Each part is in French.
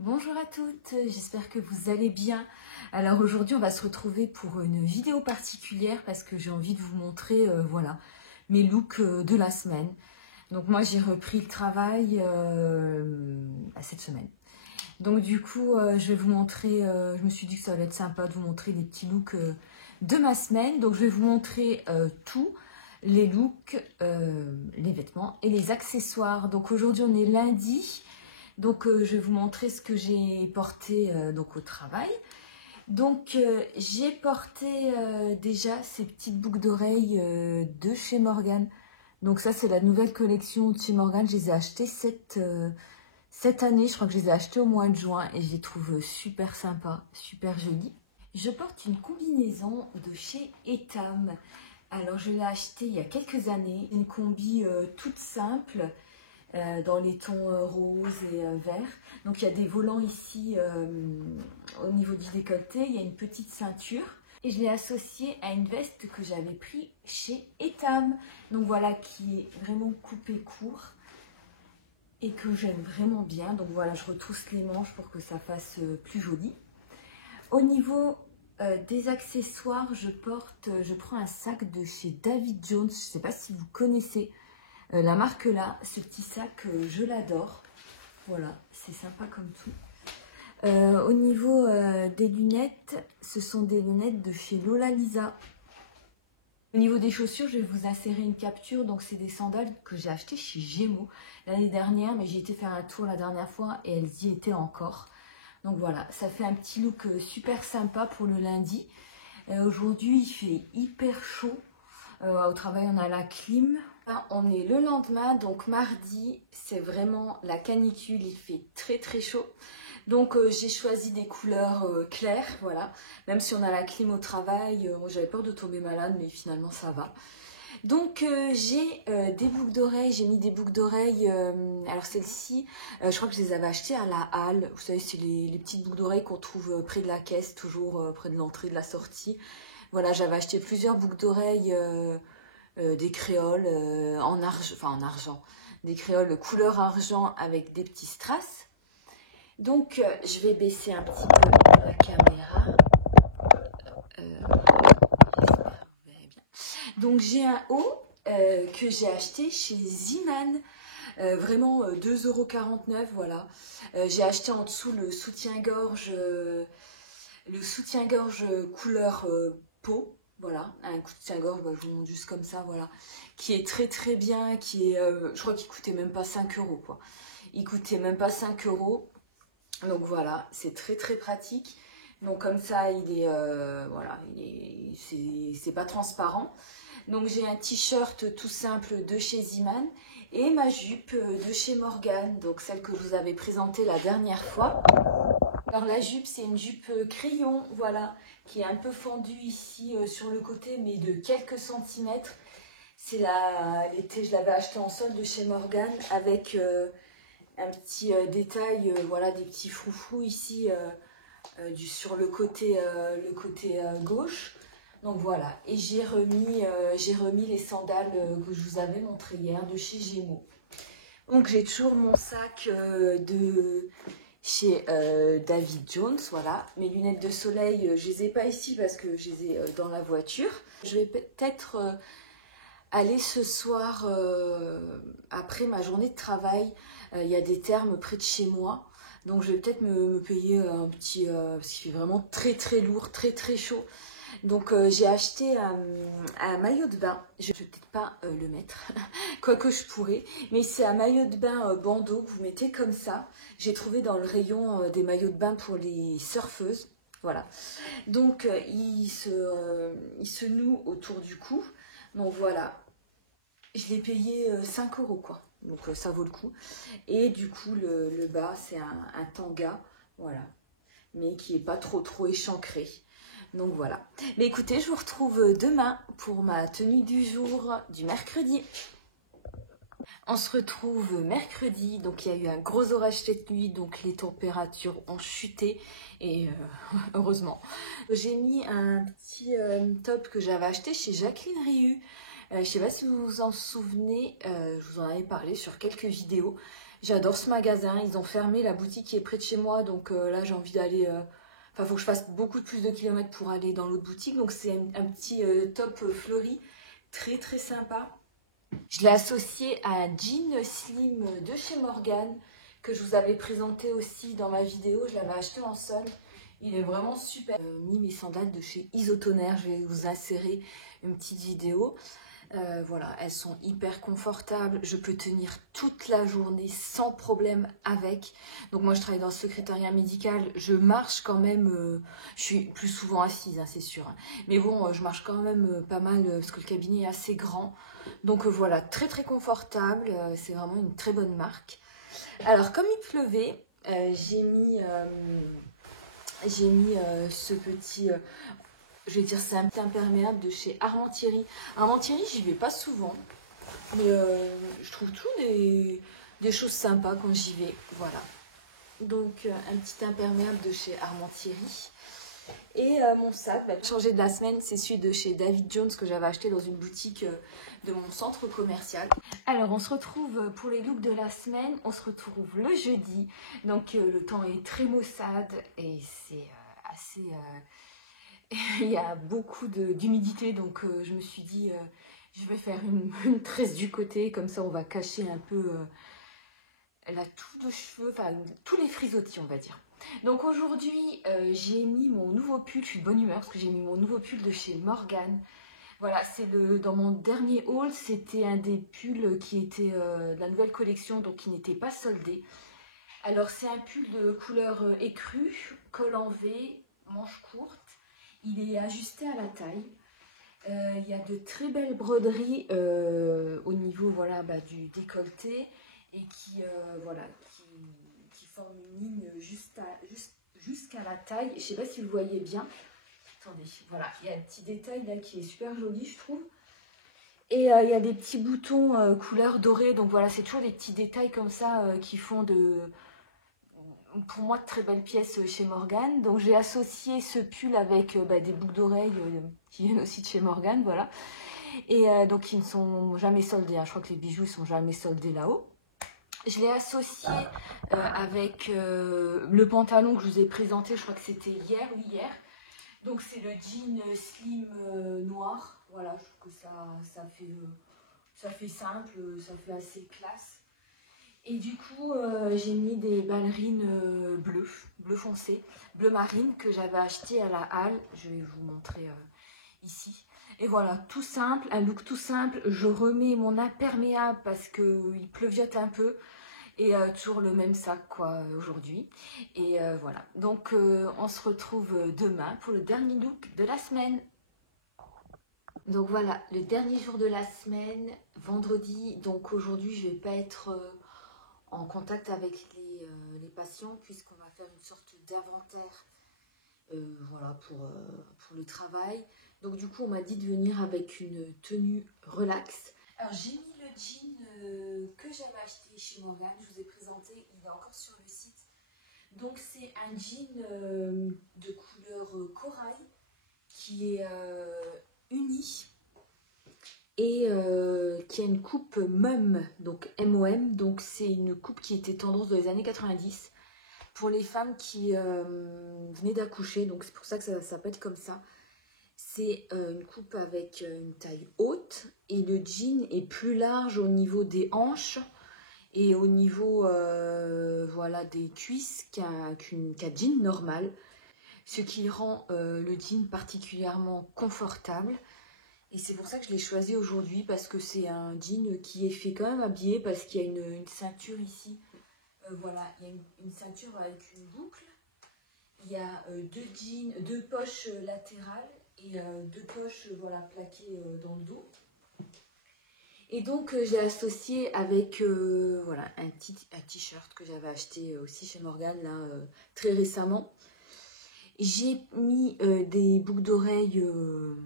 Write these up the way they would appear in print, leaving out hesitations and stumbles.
Bonjour à toutes, j'espère que vous allez bien. Alors aujourd'hui on va se retrouver pour une vidéo particulière parce que j'ai envie de vous montrer voilà, mes looks de la semaine. Donc moi j'ai repris le travail cette semaime. Donc du coup je vais vous montrer, je me suis dit que ça allait être sympa de vous montrer des petits looks de ma semaine. Donc je vais vous montrer tous les looks, les vêtements et les accessoires. Donc aujourd'hui on est lundi. Donc je vais vous montrer ce que j'ai porté donc au travail. Donc j'ai porté déjà ces petites boucles d'oreilles de chez Morgan. Donc ça c'est la nouvelle collection de chez Morgan. Je les ai achetées cette année. Je crois que je les ai achetées au mois de juin et je les trouve super sympas, super jolies. Je porte une combinaison de chez Etam. Alors je l'ai achetée il y a quelques années. Une combi toute simple. Dans les tons rose et vert. Donc il y a des volants ici au niveau du décolleté, il y a une petite ceinture. Et je l'ai associée à une veste que j'avais pris chez Etam. Donc voilà, qui est vraiment coupée court et que j'aime vraiment bien. Donc voilà, je retrousse les manches pour que ça fasse plus joli. Au niveau des accessoires, je prends un sac de chez David Jones. Je ne sais pas si vous connaissez la marque là, ce petit sac, je l'adore. Voilà, c'est sympa comme tout. Au niveau des lunettes, ce sont des lunettes de chez Lola Lisa. Au niveau des chaussures, je vais vous insérer une capture. Donc c'est des sandales que j'ai achetées chez Gémeaux l'année dernière, mais j'ai été faire un tour la dernière fois et elles y étaient encore. Donc voilà, ça fait un petit look super sympa pour le lundi. Aujourd'hui, il fait hyper chaud. Au travail, on a la clim. Là, on est le lendemain, donc mardi, c'est vraiment la canicule, il fait très très chaud. Donc j'ai choisi des couleurs claires, voilà. Même si on a la clim au travail, j'avais peur de tomber malade, mais finalement ça va. Donc j'ai des boucles d'oreilles, j'ai mis des boucles d'oreilles, alors celles-ci, je crois que je les avais achetées à la halle. Vous savez, c'est les petites boucles d'oreilles qu'on trouve près de la caisse, toujours près de l'entrée, de la sortie. Voilà, j'avais acheté plusieurs boucles d'oreilles, des créoles en argent, des créoles couleur argent avec des petits strass. Donc je vais baisser un petit peu la caméra. J'espère que vous verrez bien. Donc j'ai un haut que j'ai acheté chez Ziman. Vraiment 2,49 €, voilà. J'ai acheté en dessous le soutien-gorge couleur peau, voilà, un soutien-gorge, je vous montre juste comme ça, voilà, qui est très très bien, qui est, je crois qu'il coûtait même pas 5 € quoi. Il coûtait même pas 5 €, donc voilà, c'est très très pratique. Donc comme ça, il est, voilà, c'est pas transparent. Donc j'ai un t-shirt tout simple de chez Ziman et ma jupe de chez Morgan, donc celle que je vous avais présentée la dernière fois. Alors la jupe, c'est une jupe crayon, voilà, qui est un peu fendue ici sur le côté, mais de quelques centimètres. C'est je l'avais acheté en solde de chez Morgan avec un petit détail, voilà, des petits froufrous ici sur le côté gauche. Donc voilà, et j'ai remis les sandales que je vous avais montré hier de chez Gémeaux. Donc j'ai toujours mon sac de chez David Jones, voilà. Mes lunettes de soleil, je les ai pas ici parce que je les ai dans la voiture. Je vais peut-être aller ce soir, après ma journée de travail, il y a des thermes près de chez moi. Donc je vais peut-être me payer un petit, parce qu'il fait vraiment très très lourd, très très chaud. Donc j'ai acheté un maillot de bain, je vais peut-être pas le mettre, quoique je pourrais, mais c'est un maillot de bain bandeau que vous mettez comme ça. J'ai trouvé dans le rayon des maillots de bain pour les surfeuses, voilà. Donc il se noue autour du cou, donc voilà. Je l'ai payé 5 € quoi, donc ça vaut le coup. Et du coup le bas c'est un tanga, voilà, mais qui est pas trop échancré. Donc voilà. Mais écoutez, je vous retrouve demain pour ma tenue du jour du mercredi. On se retrouve mercredi, donc il y a eu un gros orage cette nuit, donc les températures ont chuté et heureusement. J'ai mis un petit top que j'avais acheté chez Jacqueline Rieu. Je ne sais pas si vous vous en souvenez, je vous en avais parlé sur quelques vidéos. J'adore ce magasin, ils ont fermé la boutique qui est près de chez moi, donc là j'ai envie d'aller... Enfin, faut que je fasse beaucoup plus de kilomètres pour aller dans l'autre boutique, donc c'est un petit top fleuri, très très sympa. Je l'ai associé à un jean slim de chez Morgan, que je vous avais présenté aussi dans ma vidéo, je l'avais acheté en solde. Il est vraiment super. J'ai mis mes sandales de chez Isotoner, je vais vous insérer une petite vidéo. Voilà, elles sont hyper confortables, je peux tenir toute la journée sans problème avec. Donc moi je travaille dans le secrétariat médical, je marche quand même, je suis plus souvent assise, hein, c'est sûr. Hein. Mais bon, je marche quand même pas mal parce que le cabinet est assez grand. Donc voilà, très très confortable, c'est vraiment une très bonne marque. Alors comme il pleuvait, j'ai mis ce petit... je vais dire c'est un petit imperméable de chez Armentieri. Armentieri, j'y vais pas souvent, mais je trouve toujours des choses sympas quand j'y vais. Voilà. Donc un petit imperméable de chez Armentieri. Et mon sac, le changé de la semaine, c'est celui de chez David Jones que j'avais acheté dans une boutique de mon centre commercial. Alors on se retrouve pour les looks de la semaine, on se retrouve le jeudi. Donc le temps est très maussade et c'est assez... il y a beaucoup d'humidité, donc je me suis dit, je vais faire une tresse du côté, comme ça on va cacher un peu la toux de cheveux, enfin tous les frisottis on va dire. Donc aujourd'hui, j'ai mis mon nouveau pull, je suis de bonne humeur parce que j'ai mis mon nouveau pull de chez Morgan. Voilà, c'est dans mon dernier haul, c'était un des pulls qui était de la nouvelle collection, donc qui n'était pas soldé. Alors c'est un pull de couleur écrue, col en V, manches courtes. Il est ajusté à la taille. Il y a de très belles broderies au niveau voilà, du décolleté et voilà, qui forment une ligne jusqu'à la taille. Je ne sais pas si vous voyez bien. Attendez, voilà, il y a un petit détail là qui est super joli, je trouve. Et il y a des petits boutons couleur dorée. Donc voilà, c'est toujours des petits détails comme ça qui font pour moi de très belles pièces chez Morgan. Donc j'ai associé ce pull avec des boucles d'oreilles qui viennent aussi de chez Morgan, voilà. Et donc ils ne sont jamais soldés, hein. Je crois que les bijoux ne sont jamais soldés là-haut. Je l'ai associé avec le pantalon que je vous ai présenté, je crois que c'était hier ou hier. Donc c'est le jean slim noir, voilà, je trouve que ça fait simple, ça fait assez classe. Et du coup, j'ai mis des ballerines bleu foncé, bleu marine, que j'avais acheté à la halle. Je vais vous montrer ici. Et voilà, tout simple, un look tout simple. Je remets mon imperméable parce qu'il pleuviote un peu. Et toujours le même sac, quoi, aujourd'hui. Et voilà, donc on se retrouve demain pour le dernier look de la semaine. Donc voilà, le dernier jour de la semaine, vendredi. Donc aujourd'hui, je ne vais pas être... en contact avec les patients puisqu'on va faire une sorte d'inventaire voilà, pour le travail. Donc du coup on m'a dit de venir avec une tenue relax. Alors j'ai mis le jean que j'avais acheté chez Morgan, je vous ai présenté, il est encore sur le site. Donc c'est un jean de couleur corail qui est uni et qui a une coupe MOM, donc MOM, donc c'est une coupe qui était tendance dans les années 90 pour les femmes qui venaient d'accoucher, donc c'est pour ça que ça peut être comme ça. C'est une coupe avec une taille haute et le jean est plus large au niveau des hanches et au niveau voilà, des cuisses qu'un jean normal, ce qui rend le jean particulièrement confortable. Et c'est pour ça que je l'ai choisi aujourd'hui, parce que c'est un jean qui est fait quand même habillé, parce qu'il y a une ceinture ici. Voilà, il y a une ceinture avec une boucle. Il y a deux poches latérales et deux poches voilà, plaquées dans le dos. Et donc j'ai associé avec voilà, un t-shirt que j'avais acheté aussi chez Morgan là, très récemment. J'ai mis des boucles d'oreilles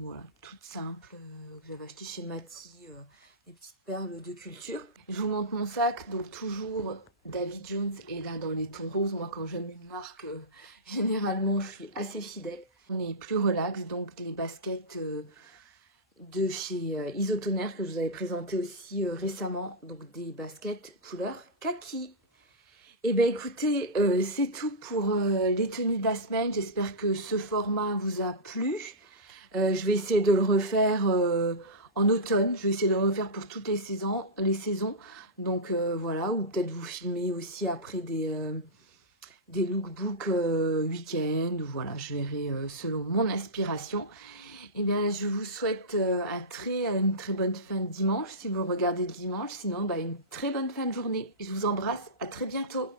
voilà, toutes simples que j'avais acheté chez Mati, des petites perles de culture. Je vous montre mon sac, donc toujours David Jones, et là dans les tons roses. Moi quand j'aime une marque, généralement je suis assez fidèle. On est plus relax, donc les baskets de chez Isotoner que je vous avais présenté aussi récemment, donc des baskets couleur kaki. Et bien écoutez, c'est tout pour les tenues de la semaine. J'espère que ce format vous a plu. Je vais essayer de le refaire en automne. Je vais essayer de le refaire pour toutes les saisons. Donc voilà, ou peut-être vous filmer aussi après des lookbooks week-end. Voilà, je verrai selon mon inspiration. Eh bien, je vous souhaite une très bonne fin de dimanche si vous le regardez le dimanche. Sinon, une très bonne fin de journée. Je vous embrasse. À très bientôt.